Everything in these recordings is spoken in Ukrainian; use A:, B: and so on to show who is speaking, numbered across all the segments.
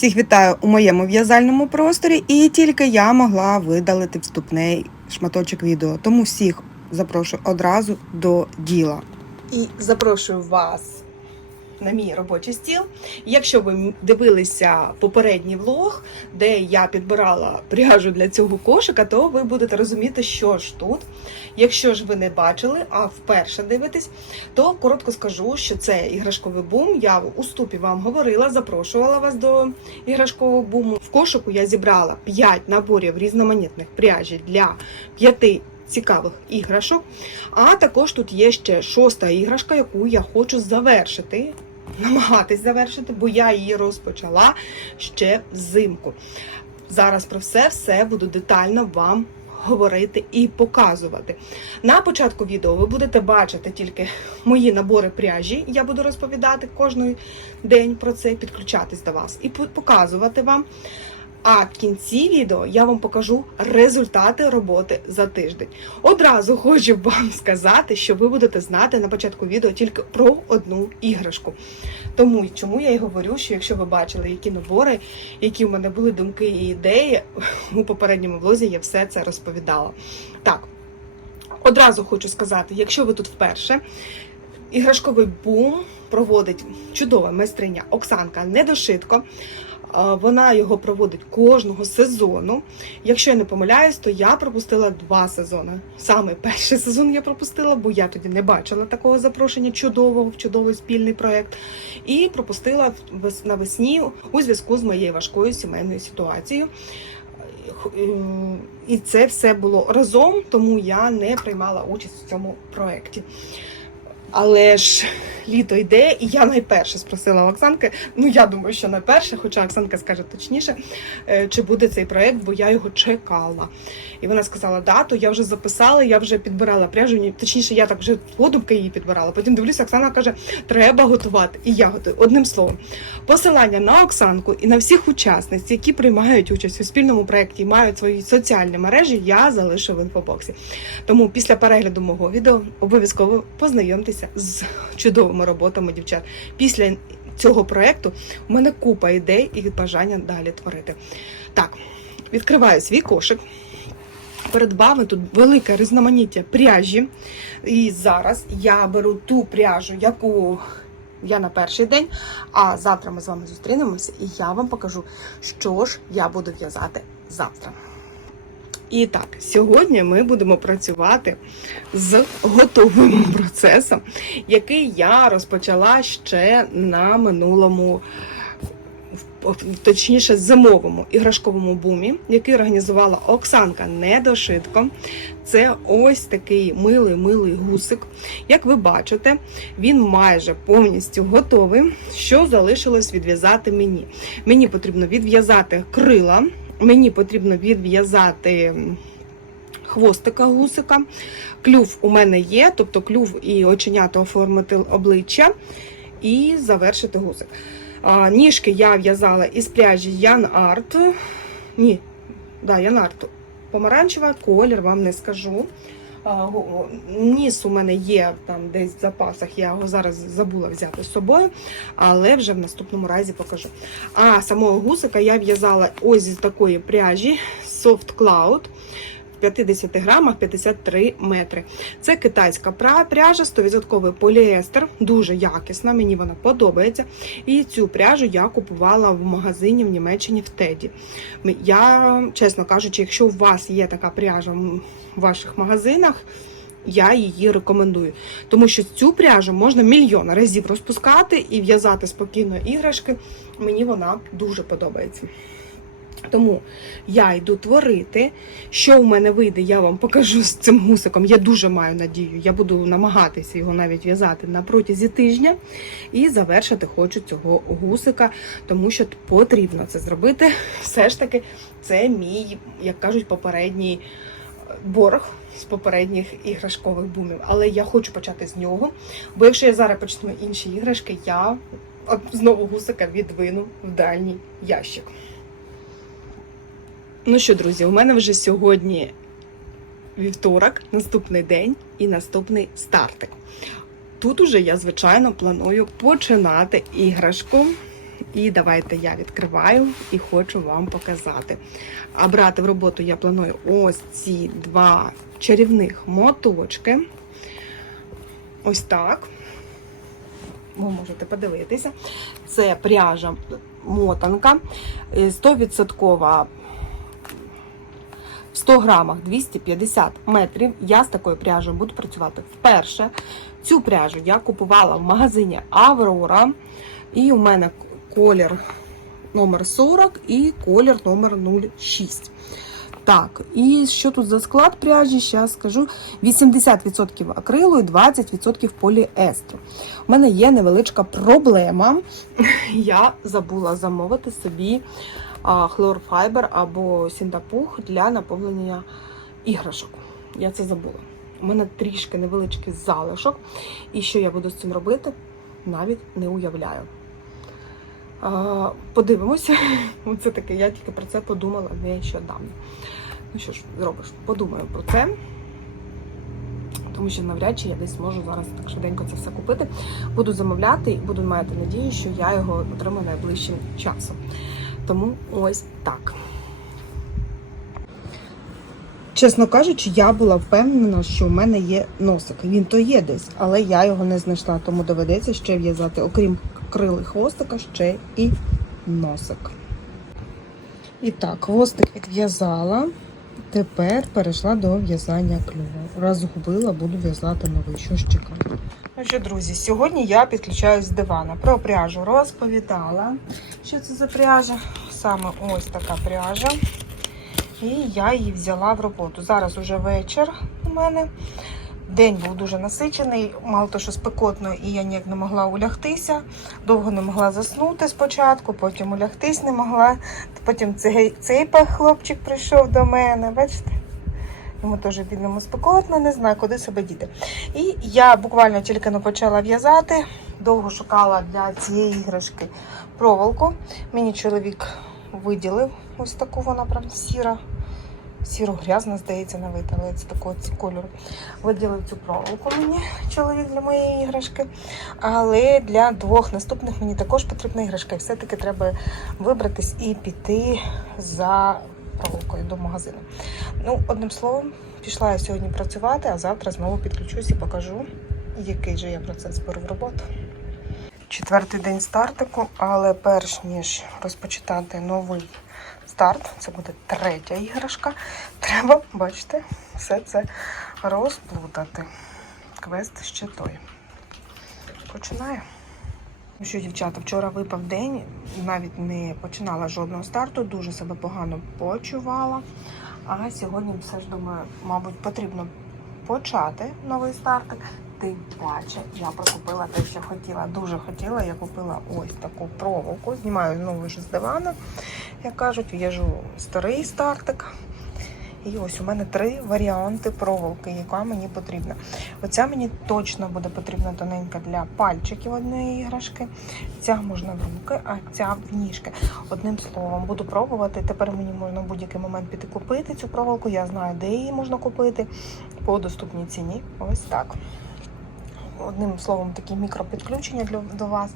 A: Всіх вітаю у моєму в'язальному просторі, і тільки я могла видалити вступний шматочок відео. Тому всіх запрошую одразу до діла. І запрошую вас на мій робочий стіл. Якщо ви дивилися попередній влог, де я підбирала пряжу для цього кошика, то ви будете розуміти, що ж тут. Якщо ж ви не бачили, а вперше дивитесь, то коротко скажу, що це іграшковий бум. Я у ступі вам говорила, запрошувала вас до іграшкового буму. В кошику я зібрала 5 наборів різноманітних пряжі для 5 цікавих іграшок. А також тут є ще шоста іграшка, яку я хочу завершити. Намагатись завершити, бо я її розпочала ще взимку. Зараз про все все буду детально вам говорити і показувати. На початку відео ви будете бачити тільки мої набори пряжі. Я буду розповідати кожен день про це, підключатись до вас і показувати вам. А в кінці відео я вам покажу результати роботи за тиждень. Одразу хочу вам сказати, що ви будете знати на початку відео тільки про одну іграшку. Тому чому я й говорю, що якщо ви бачили, які набори, які в мене були думки і ідеї, у попередньому влозі я все це розповідала. Так, одразу хочу сказати, якщо ви тут вперше, іграшковий бум проводить чудова майстриня Оксанка Недошитко. Вона його проводить кожного сезону. Якщо я не помиляюсь, то я пропустила два сезони. Саме перший сезон я пропустила, бо я тоді не бачила такого запрошення чудового в чудовий спільний проект. І пропустила навесні у зв'язку з моєю важкою сімейною ситуацією. Е, І це все було разом, тому я не приймала участь в цьому проєкті. Але ж літо йде, і я найперше спросила Оксанки. Ну я думаю, що найперше, хоча Оксанка скаже точніше, е, чи буде цей проект, бо я його чекала. І вона сказала дату, я вже записала, я вже підбирала пряжу. Точніше, я так вже подумки її підбирала. Потім дивлюся, Оксана каже, треба готувати. І я готую. Одним словом, посилання на Оксанку і на всіх учасниць, які приймають участь у спільному проєкті і мають свої соціальні мережі, я залишу в інфобоксі. Тому після перегляду мого відео обов'язково познайомтеся з чудовими роботами дівчат. Після цього проєкту у мене купа ідей і бажання далі творити. Так, відкриваю свій кошик. Перед тут велике різноманіття пряжі. І зараз я беру ту пряжу, яку я на перший день. А завтра ми з вами зустрінемося, і я вам покажу, що ж я буду в'язати завтра. І так, сьогодні ми будемо працювати з готовим процесом, який я розпочала ще на минулому, точніше, зимовому іграшковому бумі, який організувала Оксанка Недошитко. Це ось такий милий милий гусик. Як ви бачите, він майже повністю готовий. Що залишилось відв'язати мені? Мені потрібно відв'язати крила, мені потрібно відв'язати хвостика гусика. Клюв у мене є, тобто клюв і оченята оформити обличчя і завершити гусик. А, ніжки я в'язала із пряжі Ян Арт. Ні, да, Ян Арт. Помаранчева, колір вам не скажу. Ніс у мене є там десь в запасах, я його зараз забула взяти з собою, але вже в наступному разі покажу. А самого гусика я в'язала ось з такої пряжі Soft Cloud. В 50 грамах 53 метри. Це китайська пряжа, 100% поліестер, дуже якісна, мені вона подобається. І цю пряжу я купувала в магазині в Німеччині в Теді. Я, чесно кажучи, якщо у вас є така пряжа в ваших магазинах, я її рекомендую. Тому що цю пряжу можна мільйон разів розпускати і в'язати спокійно іграшки. Мені вона дуже подобається. Тому я йду творити. Що в мене вийде, я вам покажу з цим гусиком. Я дуже маю надію. Я буду намагатися його навіть в'язати на протязі тижня і завершити хочу цього гусика, тому що потрібно це зробити. Все ж таки, це мій, як кажуть, попередній е, борг з попередніх іграшкових бумів. Але я хочу почати з нього. Бо якщо я зараз почну інші іграшки, я знову гусика відвину в дальній ящик. Ну що, друзі, у мене вже сьогодні вівторок, наступний день і наступний стартик. Тут уже я, звичайно, планую починати іграшку І давайте я відкриваю і хочу вам показати. А брати в роботу я планую ось ці два чарівних моточки. Ось так. Ви можете подивитися. Це пряжа мотанка. е, 100% в 100 грамах 250 метрів. Я з такою пряжею буду працювати вперше. Цю пряжу я купувала в магазині Аврора. І у мене колір номер 40 і колір номер 06. Так, і що тут за склад пряжі? Зараз скажу: 80% акрилу і 20% поліестру. У мене є невеличка проблема. Я забула замовити собі хлорфайбер або сіндапух для наповнення іграшок. Я це забула. У мене трішки невеличкий залишок. І що я буду з цим робити, навіть не уявляю. Подивимося. Це таке, я тільки про це подумала нещодавно. Ну що ж, зробиш, подумаю про це. Тому що навряд чи я десь зможу зараз так швиденько це все купити. Буду замовляти і буду мати надію, що я його отримаю найближчим часом. Тому ось так. Чесно кажучи, я була впевнена, що в мене є носик. Він то є десь, але я його не знайшла, тому доведеться ще в'язати, окрім крили хвостика, ще і носик. І так, хвостик відв'язала. Тепер перейшла до в'язання клюва. Розгубила, буду в'язати новий. Що ж чекати? Що, друзі, сьогодні я підключаюсь з дивана. Про пряжу розповідала. Що це за пряжа? Саме ось така пряжа. І я її взяла в роботу. Зараз уже вечір у мене. День був дуже насичений, мало того, що спекотно, і я ніяк не могла улягтися. Довго не могла заснути спочатку, потім улягтись не могла. Потім цей, цей хлопчик прийшов до мене. Бачите? Йому теж бідному спекотно, не знаю, куди себе діти. І я буквально тільки не почала в'язати, довго шукала для цієї іграшки проволоку. Мені чоловік виділив ось таку, вона правда сіра. Сіро грязна, здається, на вид, але це такого кольору. Виділив цю проволоку мені чоловік для моєї іграшки. Але для двох наступних мені також потрібна іграшка. Все-таки треба вибратись і піти за проволокою до магазину. Ну, одним словом, пішла я сьогодні працювати, а завтра знову підключусь і покажу, який же я процес беру в роботу. Четвертий день стартику, але перш ніж розпочитати новий старт, це буде третя іграшка. Треба, бачите, все це розплутати. Квест ще той. Починаю. Ну що, дівчата, вчора випав день, навіть не починала жодного старту, дуже себе погано почувала. А сьогодні все ж думаю, мабуть, потрібно почати новий стартик. Тим паче, я прокупила те, що хотіла. Дуже хотіла. Я купила ось таку проволоку. Знімаю знову ж з дивана, як кажуть, в'яжу старий стартик. І ось у мене три варіанти проволоки, яка мені потрібна. Оця мені точно буде потрібна тоненька для пальчиків однієї іграшки. Ця можна в руки, а ця в ніжки. Одним словом, буду пробувати. Тепер мені можна в будь-який момент піти купити цю проволоку. Я знаю, де її можна купити по доступній ціні. Ось так. Одним словом, такі мікропідключення для до вас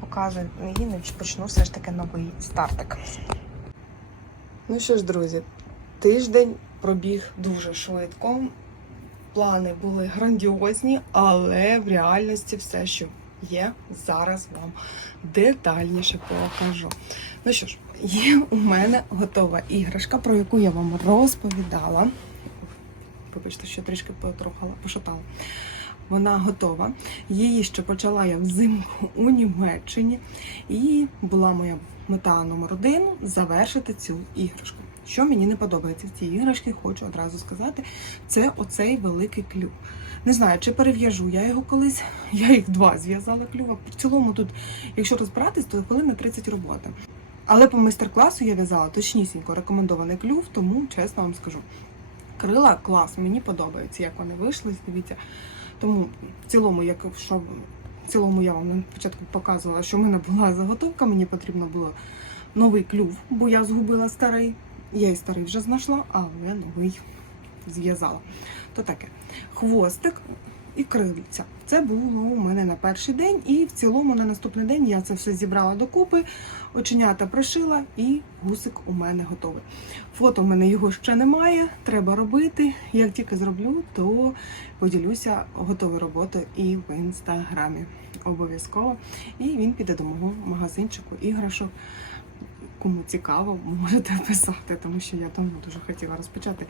A: показую. І почну все ж таки новий стартик. Ну що ж, друзі, тиждень пробіг дуже швидко. Плани були грандіозні, але в реальності все, що є, зараз вам детальніше покажу. Ну що ж, є у мене готова іграшка, про яку я вам розповідала. Вибачте, що трішки потрохала, пошатала. Вона готова. Її ще почала я взимку у Німеччині. І була моя мета номер один завершити цю іграшку. Що мені не подобається в цій іграшці, хочу одразу сказати, це оцей великий клюв. Не знаю, чи перев'яжу я його колись. Я їх два зв'язала клюва. В цілому тут, якщо розбиратись, то хвилин на 30 роботи. Але по майстер-класу я в'язала точнісінько рекомендований клюв, тому чесно вам скажу. Крила клас, мені подобається, як вони вийшли. Дивіться. Тому в цілому, як що в цілому я вам на початку показувала, що в мене була заготовка, мені потрібно було новий клюв, бо я згубила старий. Я і старий вже знайшла, але новий зв'язала. То таке. Хвостик і крильця. Це було у мене на перший день, і в цілому на наступний день я це все зібрала докупи, оченята пришила, і гусик у мене готовий. Фото в мене його ще немає, треба робити. Як тільки зроблю, то поділюся готовою роботою і в інстаграмі. Обов'язково. І він піде до мого магазинчику іграшок. Кому цікаво, можете писати, тому що я давно дуже хотіла розпочати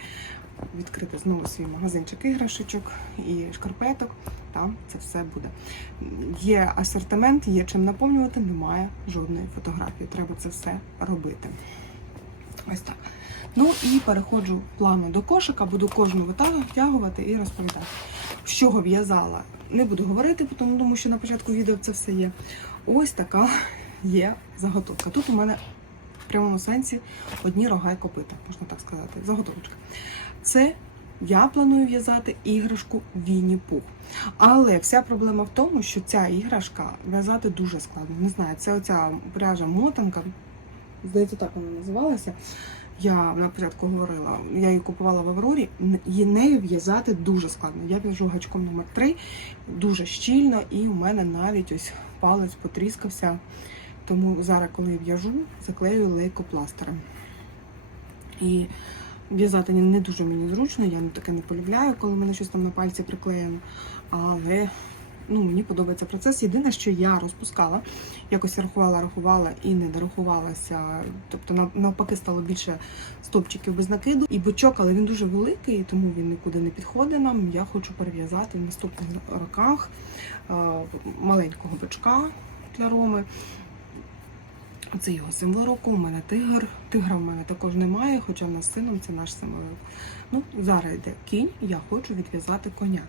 A: відкрити знову свій магазинчик іграшечок і шкарпеток. Там це все буде. Є асортимент, є чим наповнювати, немає жодної фотографії. Треба це все робити. Ось так. Ну і переходжу плавно до кошика, буду кожну витягувати і розповідати. З чого в'язала? Не буду говорити, тому тому що на початку відео це все є. Ось така є заготовка. Тут у мене в прямому сенсі одні рога і копита, можна так сказати. Заготовочка. Це я планую в'язати іграшку Вінні Пух. Але вся проблема в тому, що ця іграшка в'язати дуже складно. Не знаю, це оця пряжа мотанка. Здається, так вона називалася. Я на початку говорила, я її купувала в Аврорі, її нею в'язати дуже складно. Я в'яжу гачком номер 3 дуже щільно, і у мене навіть ось палець потріскався. Тому зараз, коли я в'яжу, заклею лейкопластером. І в'язати не- дуже мені зручно, я таке не полюбляю, коли мене щось там на пальці приклеєно. Але ну, мені подобається процес. Єдине, що я розпускала, якось рахувала, рахувала і не дорахувалася. Тобто навпаки стало більше стопчиків без накиду. І бочок, але він дуже великий, тому він нікуди не підходить нам. Я хочу перев'язати в наступних роках е, маленького бичка для Роми. Це його символ року. У мене тигр. Тигра в мене також немає, хоча в нас з сином це наш символ. Ну, зараз йде кінь, я хочу відв'язати коня.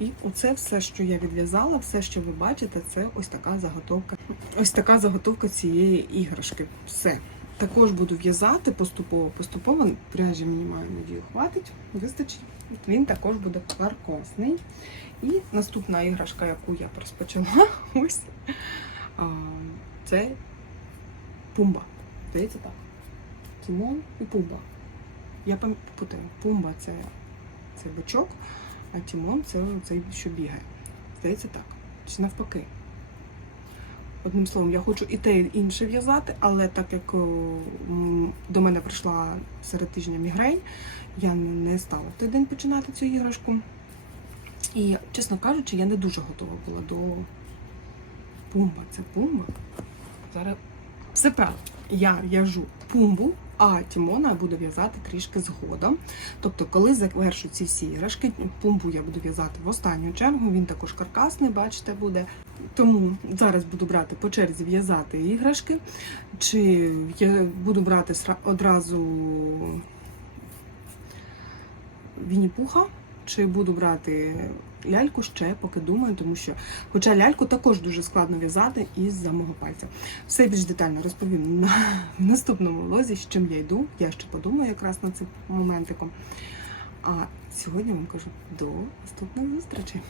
A: І оце все, що я відв'язала, все, що ви бачите, це ось така заготовка. Ось така заготовка цієї іграшки. Все. Також буду в'язати поступово, поступово. Пряжі мені маю надію хватить, вистачить. Він також буде паркосний. І наступна іграшка, яку я розпочала, ось це Пумба. Здається так. Тімон і Пумба. Я пам'ятаю, Пумба це, це бичок, а Тімон це цей, що бігає. Здається так. Чи навпаки. Одним словом, я хочу і те, і інше в'язати, але так як до мене прийшла серед тижня мігрень, я не стала в той день починати цю іграшку. І, чесно кажучи, я не дуже готова була до пумба. Це пумба. Зараз все правильно. Я в'яжу пумбу, а Тімона я буду в'язати трішки згодом. Тобто, коли завершу ці всі іграшки, пумбу я буду в'язати в останню чергу. Він також каркасний, бачите, буде. Тому зараз буду брати по черзі в'язати іграшки. Чи я буду брати одразу Вінні-Пуха, чи буду брати ляльку ще, поки думаю, тому що, хоча ляльку також дуже складно в'язати із-за мого пальця. Все більш детально розповім на в наступному лозі, з чим я йду. Я ще подумаю якраз на цим моментиком. А сьогодні вам кажу до наступної зустрічі.